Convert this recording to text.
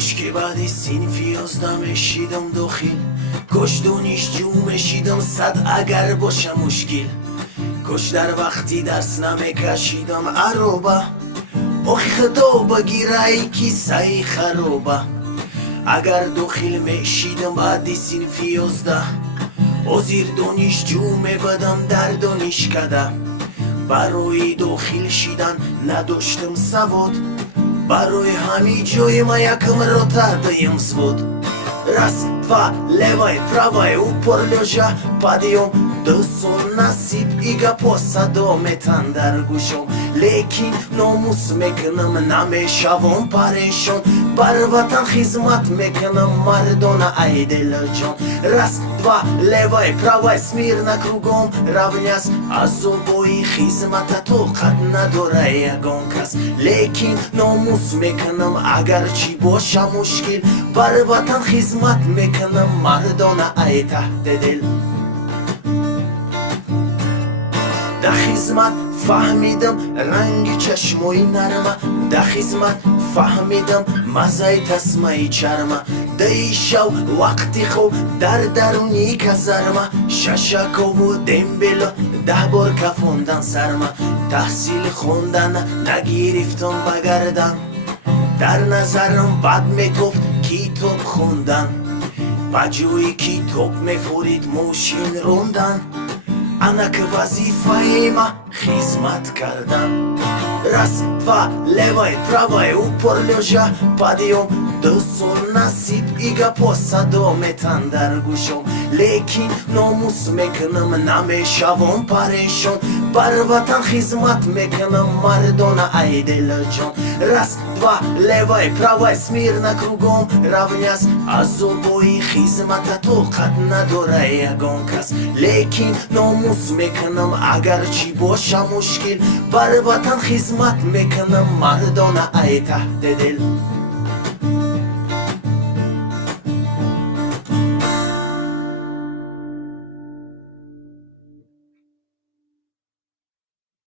که بعدی سینفی مشیدم داخل کشتونیش جومشیدم صد اگر باشه مشکل کش در وقتی درس نمیکشیدم عروبه اخ خدا بگیره ایکی سعی خروبه اگر داخل میشیدم بعدی سینفی ازیر دانش جومه بدم در دانشکده برای داخل شیدن نداشتم سواد برای همی جای ما یکم рота даем свод раз, два, левой, правой, упор лежа подъем دو سال نصیب ایگا посадометан در گوشم لیکن ناموس میکنم نمیشوم پریشان بر وطن خدمت میکنم مردانه ای دل جان раз, два, левой, правой, смирно кругом равнясь особой خدمت طاقت نداره یگان کس لیکن ناموس میکنم اگر چی باشه مشکل بر وطن خدمت میکنم مردانه ای تحت دل در خدمت فهمیدم رنگ چشمای نرمه در خدمت فهمیدم مزه تسمه چرمه دی شو وقتی خوب در درونی کزرمه ششکو و دنبلو 10 بار کفوندن سرمه تحصیل خوندن نگیرفتم بگردن در نظرم بد میتوفت کتاب خوندن بجوی کتاب میفورید موشین روندن انا که وظیفه ما خدمت کردن раз, два, левой, правой, упор лежа подъем دو سال نصیب ایگا посадометан در گوشم لیکن ناموس میکنم نمیشوم پریشان بر وطن خدمت میکنم مردانه ای دل جان раз, два, левой, правой, смирно кругом равнясь особой خدمت طاقت نداره یگان کس لیکن ناموس میکنم اگر چی باشه مشکل بر وطن خدمت میکنم مردانه ای تحت دل